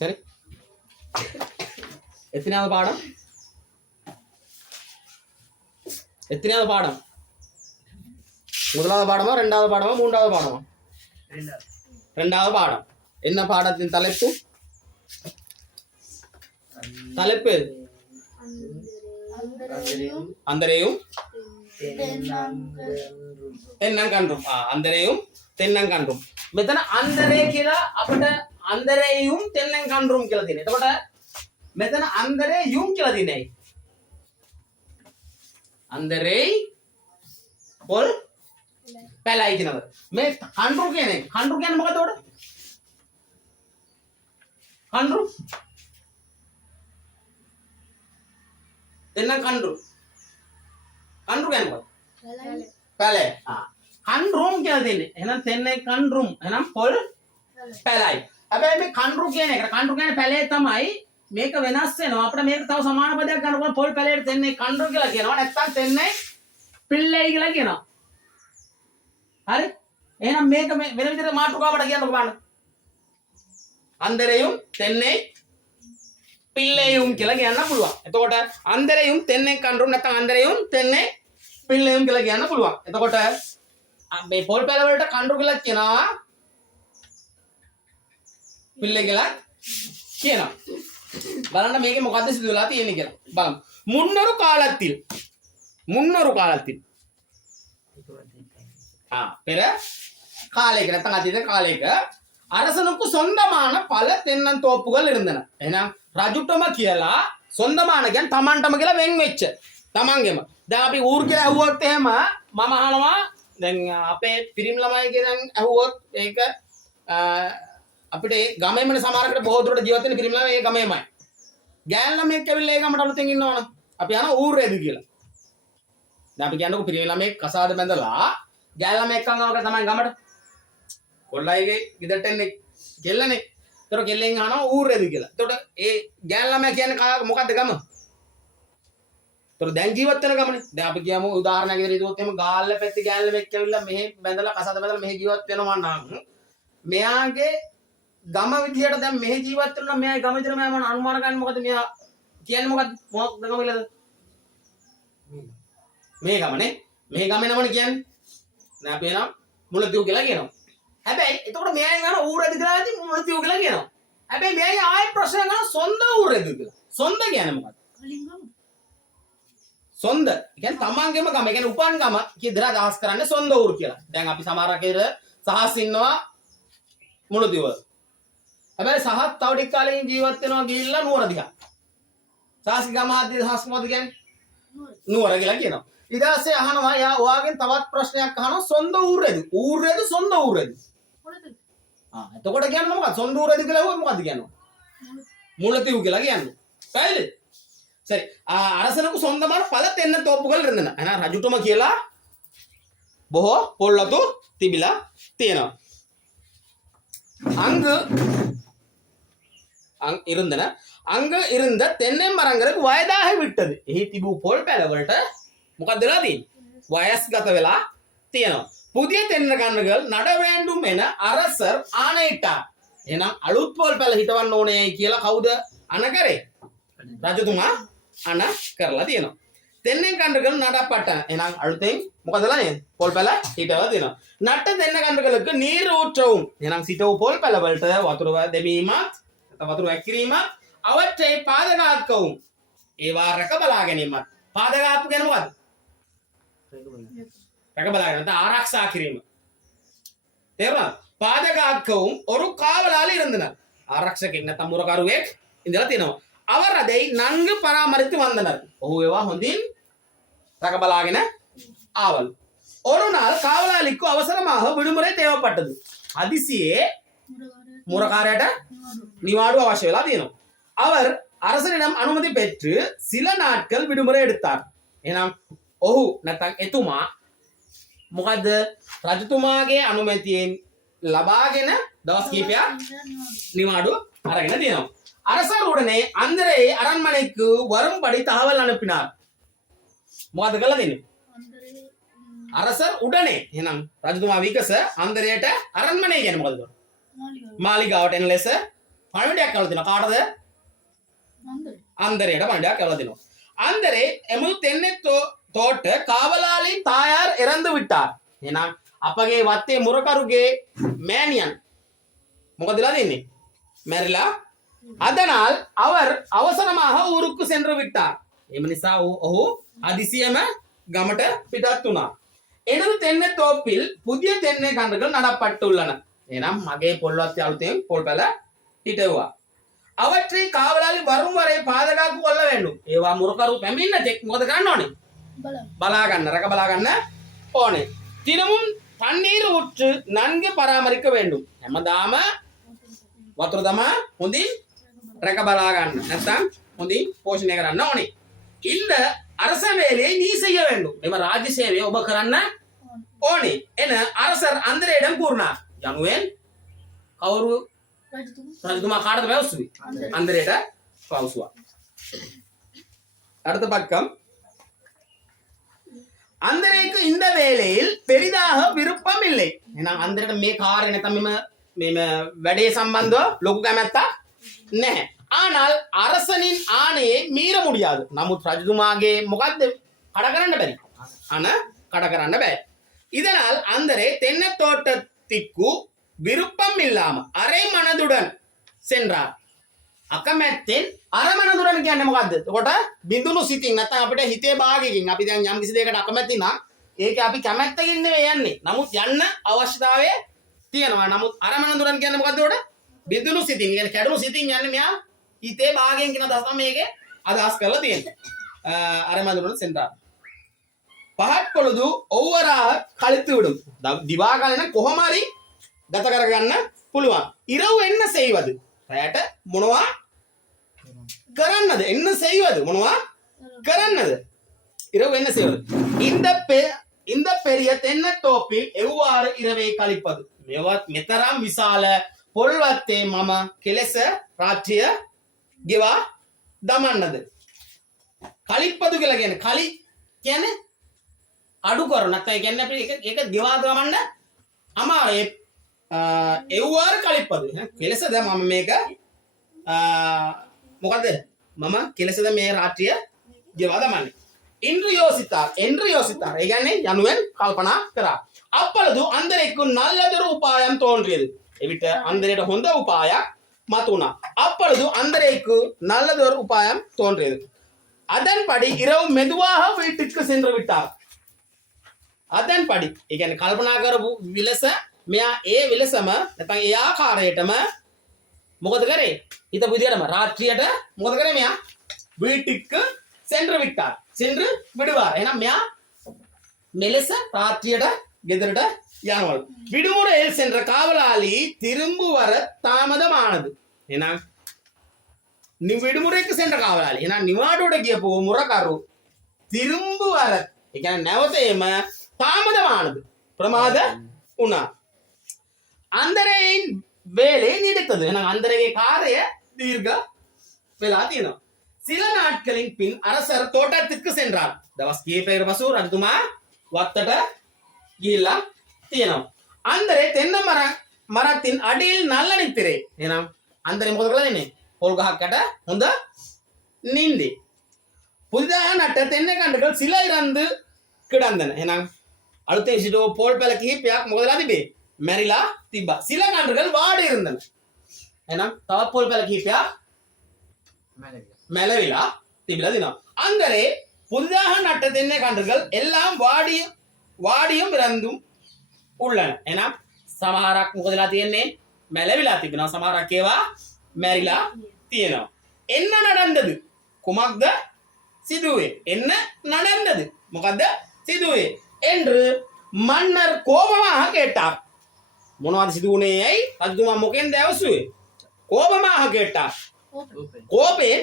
சரி, எத்தனையாவது பாடம்? எத்தனையாவது பாடம்? முதலாவது பாடமா, ரெண்டாவது பாடமா, மூன்றாவது பாடமா? ரெண்டாவது பாடம். என்ன பாடத்தின் தலைப்பு? தலைப்பு අන්දරේயும் තෙන්නංකන්රුම්. අන්දරේயும் තෙන්නංකන්රුම්. මෙතන අන්දරේ කියලා අපිට අන්දරේயும் තෙන්නංකන්රුම් කියලා තියෙනවා. එතකොට මෙතන අන්දරේயும் කියලා තියෙන්නේ. අන්දරේ පොල් පැලයි කියනවා. මේ කන්රු කියන්නේ මොකද උඩ? කන්රු තෙන්නං කන්රු. කන්රු කියන්නේ මොකද? පැලයි. කන්රුම් කියලා තියෙන්නේ. එහෙනම් තෙන්නේ කන්රුම්. එහෙනම් පොල් පැලයි. හැබැයි මේ කන්රු කියන එක කන්රු කියන්නේ පැලේ තමයි. මේක වෙනස් වෙනවා. අපිට මේක තව සමාන පදයක් ගන්නකොට පොල් පැලේට තෙන්නේ කන්රු කියලා කියනවා. නැත්නම් තෙන්නේ පිල්ලයි කියලා කියනවා. හරි? එහෙනම් මේක වෙන විදිහට මාතෘකාවට කියන්නකො බලන්න. අන්දරේயும் තෙන්නේ පිල්ලේயும் කියලා කියන්න පුළුවන්. එතකොට අන්දරේயும் තෙන්නේ කන්රුම් නැත්නම් අන්දරේயும் තෙන්නේ පිල්ලේயும் කියලා කියන්න පුළුවන්. එතකොට මේ පොල් පැල වලට කන්රු කියලා කියනවා. පිල්ලේ කියලා කියනවා. බලන්න මේකේ මොකද්ද සිදු වෙලා තියෙන්නේ කියලා. බලමු. මුන්නරු කාලத்தில். මුන්නරු කාලத்தில். பெற காலைக்கு නැත්නම් අතීත කාලයක அரசனுக்கு சொந்தமான பல தென்னந்தோப்புகள் இருந்தன. එහෙනම් රජුටම කියලා சொந்தமான කියන්නේ තමන්ටම කියලා වෙන් වෙච්ච තමන්ගෙම. දැන් අපි ඌරු කියලා ඇහුවොත් එහෙම මම අහනවා දැන් අපේ පිරිමි ළමයි කියලා ඇහුවොත් ඒක අපිට ගමේමනේ සමහරකට බොහෝ දුරට ජීවත් වෙන පිරිමි ළමයි ඒ ගමේමයි. ගෑන් ළමෙක් ඇවිල්ලා ඒ ගමට අලුතෙන් ඉන්නවනම් අපි අහනවා ඌරේද කියලා. දැන් අපි කියන්නකො පිරිමි ළමෙක් කසාද බැඳලා ගෑල්ලම එක්කන් ආවක තමයි ගමට. කොල්ලයිගේ ගෙදරට එන්නේ කෙල්ලනේ. ඒතර කෙල්ලෙන් අහනවා ඌරේද කියලා. එතකොට ඒ ගෑල්ලම කියන්නේ මොකද්ද ගම? ඒතර දැන් ජීවත් වෙන ගමනේ. දැන් අපි කියමු උදාහරණයක් විදිහට හිතුවොත් එහෙම ගාල්ල පැත්තේ ගෑල්ලමෙක් ඇවිල්ලා මෙහෙ බැඳලා කසාද බැඳලා මෙහෙ ජීවත් වෙනවා නම් මෙයාගේ ගම විදියට දැන් මෙහෙ ජීවත් වෙනවා නම් මෙයාගේ ගම විදියට මම අනුමාන ගන්න මොකද මෙයා කියන්නේ මොකද්ද? මොකක්ද ගම කියලාද? මේ ගමනේ. මේ ගමේ නමනේ කියන්නේ. නෑ අපි එනම් මුලතිව් කියලා කියනවා. හැබැයි එතකොට මෙයාගෙන් අහන ඌරේද කියලා ඇති මුලතිව් කියලා කියනවා. හැබැයි මෙයාගේ ආයෙත් ප්‍රශ්නයක් අහන සොන්ද ඌරේද කියලා. සොන්ද කියන්නේ මොකක්ද? කලින් ගම. සොන්ද කියන්නේ තමන්ගේම ගම. ඒ කියන්නේ උපන් ගම කියලා අදහස් කරන්නේ සොන්ද ඌරු කියලා. දැන් අපි සමහරකේද සහස් ඉන්නවා මුලතිව්. හැබැයි සහස් තව ටික කාලෙකින් ජීවත් වෙනවා ගිහිල්ලා නුවර දිහා. සහස්ගේ ගම ආදී සහස් මොකද කියන්නේ? නුවර කියලා කියනවා. ඊට පස්සේ අහනවා යා ඔයාගෙන් තවත් ප්‍රශ්නයක් අහනවා සොන්ද ඌරේද? ඌරේද සොන්ද ඌරේද? එතකොට කියන්නේ මොකක්ද? සොන්ද ඌරේද කියලා ඇහුවොත් මොකද්ද කියන්නේ? මුලතිව් කියලා කියන්නේ. පැහැදිලිද? சரி. அரசனுக்கு சொந்தமான பல தென்னந்தோப்புகள் இருந்தன. එහෙනම් රජුටම කියලා බොහෝ පොල්ලතු තිබිලා තියෙනවා. அங்கு இருந்த தென்னை மரங்களுக்கு வயதாக விட்டது. එහි තිබූ පොල් පැල වලට මොකක්ද වෙලා තියෙන්නේ? වයස්ගත වෙලා තියෙනවා. புதிய தென்னை கன்றுகள் நட வேண்டும் என அரசர் ஆணையிட்டார். එහෙනම් අලුත් පොල් පැල හිටවන්න ඕනේ කියලා කවුද අණ කරේ? රජතුමා අණ කරලා තියෙනවා. தென்னை கன்றுகள் நடப்பட்டன. එහෙනම් අලුතෙන් මොකද වෙලානේ? පොල් පැල හිටවලා තියෙනවා. නට தென்னை கன்றுகளுக்கு நீர் ஊற்றவும். එහෙනම් සිටවූ පොල් පැල වලට වතුර දෙමීමත් වතුර වැක්කිරීමත් அவற்றை பாதுகாக்கவும். ඒවා රැක බලා ගැනීමත්. පාදගාපු කියන්නේ මොකද්ද? රැක බලා ගැනීම. ආරක්ෂා කිරීම. තේරුණාද? பாதுகாக்கவும் ஒரு காவலாளி இருந்தனர். ආරක්ෂකෙක් නැත්නම් මුරකරුවෙක් ඉඳලා තියෙනවා. அவர் அதை நன்கு பராமரித்து வந்தனர். ඔහු ඒවා හොඳින් රැක බලාගෙන ආවලු. ஒரு நாள் காவலாளிக்கு அவசரமாக விடுமுறை தேவைப்பட்டது. அதிசியே முரகாரයට නිවාඩු අවශ්‍ය වෙලා තියෙනවා. அவர் அரசனிடம் அனுமதி பெற்று சில நாட்கள் விடுமுறை எடுத்தார். එහෙනම් ඔහු නැත්නම් එතුමා මොකද රජතුමාගේ අනුමැතියෙන් ලබාගෙන දවස් කිහිපයක් නිවාඩු අරගෙන තියෙනවා. அரசர் உடனே அந்தரை அரண்மனைக்கு வரும்படி தகவல் அனுப்பினார். මොකද කළා දෙන්නේ? அரசர் உடனே එහෙනම් රජතුමා විකස අන්දරයට அரண்மனை කියන්නේ මොකද? මාලිගාවට එන ලෙස පණිවිඩයක් කළා දෙනවා. කාටද? අන්දරේට පණිවිඩයක් කළා දෙනවා. අන්දරේ එමුදු තෙන්නේ තෝට කාවලාලි තායාர் இறந்து விட்டார். එහෙනම් අපගේ වත්තේ මුරකරුගේ මෑණියන් මොකදලා දෙන්නේ? මැරිලා. அதனால் அவர் அவசரமாக ஊருக்கு சென்று விட்டார். එම නිසා ඔහු அதிசயම ගමට පිටත් වුණා. எனது தென்னை தோப்பில் புதிய தென்னை கன்றுகள் நடப்பட்டுள்ளன. එහෙනම් මගේ පොල්වත් අලුතෙන් පොල් පැල හිටවුවා. அவற்றை காவலாளி வரும் வரை பாதுகாப்பு கொள்ள வேண்டும். ඒවා මුරකරු පැමිණෙන තෙක් මොකද කරන්න ඕනේ? බලා ගන්න, රැක බලා ගන්න ඕනේ. தினமும் தண்ணீர் ஊற்று நன்கு பராமரிக்க வேண்டும். හැමදාම වතුර දමා හොඳින් රැක බලා ගන්න. නැත්නම් හොඳින් පෝෂණය කරන්න ඕනේ. இந்த அரச வேலையை நீ செய்ய வேண்டும். එම රාජ්‍ය සේවය ඔබ කරන්න ඕනේ. එන அரசர் අන්දරේடம் கூறினார். යනුවෙන් කවුරු රජතුමා කාටද පැවසුවේ? අන්දරේට පැවසුවා. அடுத்த பக்கம் අන්දරේக்கு இந்த வேலையில் பெரிதாக விருப்பம் இல்லை. එහෙනම් අන්දරේට මේ කාර්යය නැත්නම් මෙම වැඩේ සම්බන්ධව ලොකු කැමැත්තක් නැහැ. ஆனால் அரசனின் ஆணையை மீற முடியாது. නමුත් රජතුමාගේ මොකද්ද කඩ කරන්න බැරි. කඩ කරන්න බෑ. இதனால் அந்தரே தென்னை தோட்டத்திற்கு விருப்பம் இல்லாம அரை மனதுடன் சென்றார். අකමැත්තෙන් අරමනදුරන් කියන්නේ මොකද්ද? එතකොට බිඳුණු සිතින් නැත්නම් අපිට හිතේ භාගයකින් අපි දැන් යම් කිසි දෙයකට අකමැති නම් ඒක අපි කැමැත්තකින් නෙවෙයි යන්නේ. නමුත් යන්න අවශ්‍යතාවය තියෙනවා. නමුත් අරමනදුරන් කියන්නේ මොකද්ද උඩ? බිඳුණු සිතින්. කියන්නේ කැඩුණු සිතින් යන්නේ මෙයා හිතේ භාගයෙන් කියන අදහස තමයි මේකේ අදහස් කරලා තියෙන්නේ. අරමනදුරන් சென்றார். පහත් පොළොදු ඔව්වරා කලිතු විடும். දිවා කාලේ නම් කොහොම හරි ගත කරගන්න පුළුවන්. இரவு என்ன செய்வது? රැට මොනවා කරන්නද? என்ன செய்வது? මොනවා කරන්නද? இரவு என்ன செய்வது? இந்த பெரிய தென்னை தோப்பில் எவ்வாறு இரவை கழிப்பது? මෙතරම් විශාල පොල්වත්තේ මම කෙලෙස රාත්‍රිය ගෙවා දමන්නද? කලිප්පදු කියලා කියන්නේ කලි කියන්නේ අඩු කර නැත්නම් ඒ කියන්නේ අපි ඒක ගෙවා දමන්න අමාරුයි. එව්වාර කලිප්පදු. කෙලෙසද මම මේක මොකද? මම කෙලෙසද මේ රාත්‍රිය ගෙවා දමන්නේ. என்று யோசித்தார். ඒ කියන්නේ යනුවෙන් කල්පනා කරා. அப்பொழுது அந்தரைக்கு நல்லதொரு உபாயம் தோன்றியது. එවිට අන්දරේට හොඳ උපායක් මතුණා. அப்பொழுது அந்தரைக்கு நல்லதொரு உபாயம் தோன்றியது. அதன்படி இரவு மெதுவாக வீட்டுக்கு சென்று விட்டார். அதன்படி ඒ කියන්නේ කල්පනා කරපු විලස මෙයා ඒ විලසම නැත්නම් ඒ ආකාරයටම මොකද කරේ? හිතපු විදියටම රාත්‍රියට මොකද කරේ මෙයා? வீட்டுக்கு சென்று விட்டார். சென்று விடுவார். එහෙනම් මෙයා මෙලෙස රාත්‍රියට ගෙදරට යනවලු. விடுமுறையில் சென்ற காவலாளி திரும்ப வர தாமதமானது. එහෙනම් விடுமுறைக்கு சென்ற காவலாளி. එහෙනම් නිවාඩුවට ගියපු මුරකරු திரும்ப வர ඒ කියන්නේ නැවත එම தாமதமானது. ප්‍රමාද වුණා. අන්දරේන් வேலை நீடித்தது. එහෙනම් අන්දරේගේ කාර්යය දීර්ඝ වෙලා තියෙනවා. சில நாட்களின் பின் அரசர் தோட்டத்துக்கு சென்றார். දවස් කීපයකට පසු රජතුමා වත්තට ගිහිල්ලා තියෙනවා. අන්දරේ தென்னை மரத்தின் அடியில் நல்ல நித்திரை. එහෙනම් අන්දරේ මොකද කරලා දෙන්නේ? පොල් ගහකට හොඳ නිින්දේ. புதிதாக நட்ட தென்னை கன்றுகள் சில இறந்து கிடந்தன. එහෙනම් අලුතෙන් සිටු පොල් පැල කිහිපයක් මොකදලා තිබේ? මැරිලා තිබ්බා. சில கன்றுகள் வாடி இருந்தன. එහෙනම් තවත් පොල් පැල කිහිපයක් මැලවිලා තිබිලා දිනවා. අන්දරේ புதிதாக நட்ட தென்னை கன்றுகள் எல்லாம் வாடியும் இறந்தும் உள்ளன. එහෙනම් සමහරක් මොකදලා තියෙන්නේ? මැලවිලා තිබෙනවා. සමහරක් ඒවා මැරිලා තියෙනවා. என்ன நடந்தது? කුමක්ද සිදුවේ? என்ன நடந்தது? මොකද්ද සිදුවේ? என்று மன்னர் கோபமாக கேட்டார். මොනවද සිදුුනේ? රජතුමා මොකෙන්ද ඇවසුවේ? கோபமாக கேட்டார். கோபයෙන්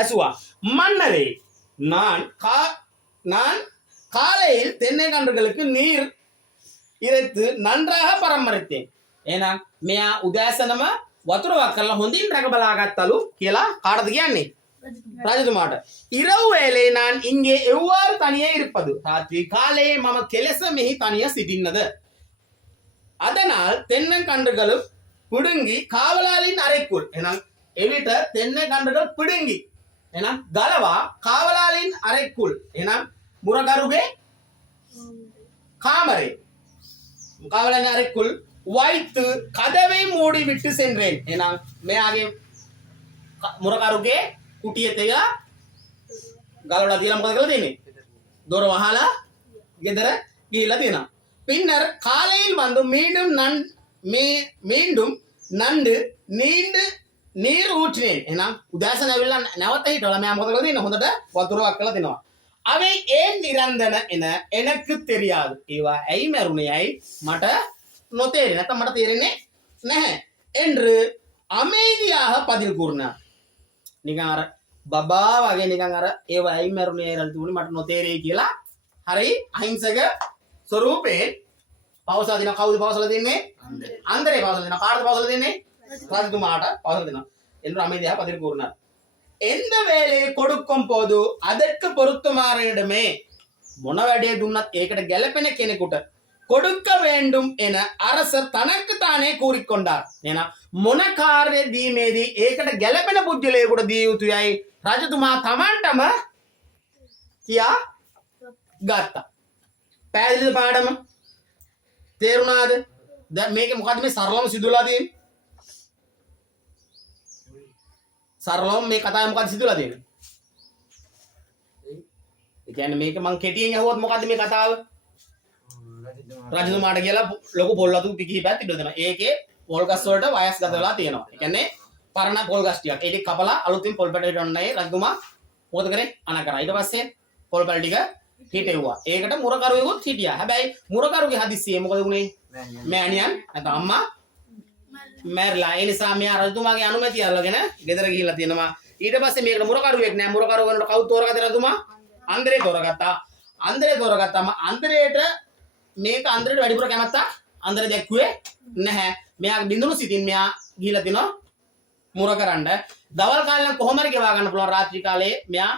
ඇසුවා. மன்னரே, நான் காலையில் தென்னை கன்றுகளுக்கு நீர் இறைத்து நன்றாக பராமரித்தேன். එහෙනම් මෙයා උදෑසනම වතුරක් කරලා හොඳින් රැක බලාගත්තලු කියලා කාටද කියන්නේ? රජතුමාට. இரவு வேளை நான் இங்கே எவ்வாறு தனியே இருப்பது? ராத்திரி காலை மம කෙලෙස මෙහි තනිය සිටින්නද? அதனால் தென்னங்கன்றுகளும் பிடுங்கி காவலாளியின் அறைக்குள் என எவிட்ட தென்னை கன்றுகள் பிடுங்கி என கலவா காவலாளியின் அறைக்குள் என முரகருகே காமரை காவலாளின் அறைக்குள் வைத்து கதவை மூடி விட்டு சென்றேன் එනම් මෙයාගේ මුරකරුගේ කුටියේ තියලා ගලවලා තියලා මොකද කරලා දෙන්නේ දොර වහලා ගෙදර ගිහිල්ලා තියෙනවා பின்னர் காலையில் வந்து மீண்டும் நண்டு நீண்டு நீர் ஊற்றினேன் එනම් උදෑසන ඇවිල්ලා නැවත හිටවලා මෙයා මොකද කරලා දෙන්නේ හොඳට වතුර වක්කලා දෙනවා அவை ஏன் இறந்தன என எனக்கு தெரியாது ඒවා ඇයි මැරුණේ ඇයි මට නොතේරෙන්නේ නැත්නම් මට තේරෙන්නේ නැහැ என்று அமைதியாக பதில் கூறினார் නිකන් අර බබා වගේ නිකන් අර ඒව ඇයි මරුනේ කියලා තුනේ මට නොතේරෙයි කියලා හරි අහිංසක ස්වරූපයෙන් පවසලා දෙන කවුද පවසලා දෙන්නේ අන්දරේ පවසලා දෙන කාටද පවසලා දෙන්නේ රජතුමාට පවසලා දෙනවා என்று அமைதியாக பதில் கூறினார் எந்த வேலையை கொடுக்கும் போது அதற்கு பொருத்தமானவரிடமே මොන වැඩේ දුන්නත් ඒකට ගැළපෙන කෙනෙකුට கொடுக்க வேண்டும் என அரசர் தனக்கு தானே கூறிக்கொண்டார் ஏனா මොන කාර්ය දීමේදී ඒකට ගැළපෙන පුජ්‍යලයකට දිය යුතුයයි රජතුමා තමන්ටම කියා ගත්තා පැහැදිලිද පාඩම තේරුණාද දැන් මේකේ මොකද්ද මේ සරලම සිදුවලා තියෙන්නේ සරලම මේ කතාවේ මොකද්ද සිදුවලා තියෙන්නේ ඒ කියන්නේ මේක මං කෙටියෙන් අහුවොත් මොකද්ද මේ කතාව රජතුමාට කියලා ලොකු පොල් වතු කිහිපයක් තිබ්බ දෙනවා. ඒකේ පොල් ගස් වලට වයස් ගත වෙලා තියෙනවා. ඒ කියන්නේ පරණ පොල් ගස් ටිකක්. ඒක කපලා අලුතින් පොල් පැට හිටවන්නයි රජතුමා මොකද කරේ? අන කරා. ඊට පස්සේ පොල් පැට ටික හිටෙව්වා. ඒකට මුරකරුවෙකුත් හිටියා. හැබැයි මුරකරුගේ හදිස්සියේ මොකද වුනේ? මෑණියන් නැත්නම් අම්මා මැරිලා. ඒ නිසා මෙයා රජතුමාගේ අනුමැතිය අරගෙන ගෙදර ගිහිල්ලා තියෙනවා. ඊට පස්සේ මේකට මුරකරුවෙක් නෑ. මුරකරුව වෙනකොට කවුද තෝරගත්තේ රජතුමා? අන්දරේ තෝරගත්තා. අන්දරේ තෝරගත්තාම අන්දරේට මේක අන්දරට වැඩිපුර කැමැත්තා අන්දර දැක්කුවේ නැහැ මෙයා බින්දුණු සිතින් මෙයා ගිහිලා තිනවා මුර කරන්න දවල් කාලේ නම් කොහොම හරි ගෙවා ගන්න පුළුවන් රාත්‍රී කාලේ මෙයා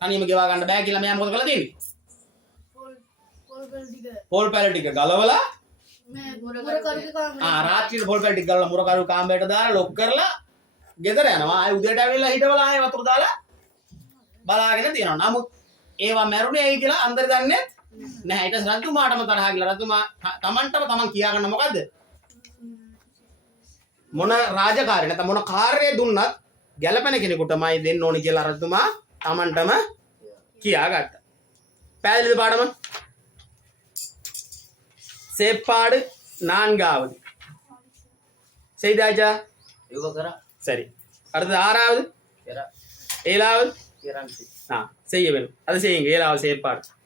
තනියම ගෙවා ගන්න බෑ කියලා මෙයා මොකද කරලා තියෙන්නේ පොල් පැල ටික ගලවලා රාත්‍රියේ පොල් පැල ටික ගලවලා මුර කරු කාමරයට දාලා ලොක් කරලා ගෙදර යනවා ආයි උදේට ඇවිල්ලා හිටවලා ආයි වතුර දාලා බලාගෙන තියෙනවා නමුත් ඒවා මැරුණේ ඇයි කියලා අන්දර දන්නේ නැහැ ඊට රජතුමාටම තරහ ගිහලා රජතුමා තමන්ටම තමන් කියා ගන්න මොකද්ද මොන රාජකාරිය නැත්නම් මොන කාර්යය දුන්නත් ගැළපෙන කෙනෙකුටමයි දෙන්න ඕනි කියලා රජතුමා තමන්ටම කියාගත්තා පැහැදිලිද පාඩම சேப்பாடு நான்காவது செய்தாச்சா யுவகரா சரி அடுத்தது ஆறாவது ஏழாவது செய்ய வேணும் அது செய்யுங்க ஏழாவது செயற்பாடு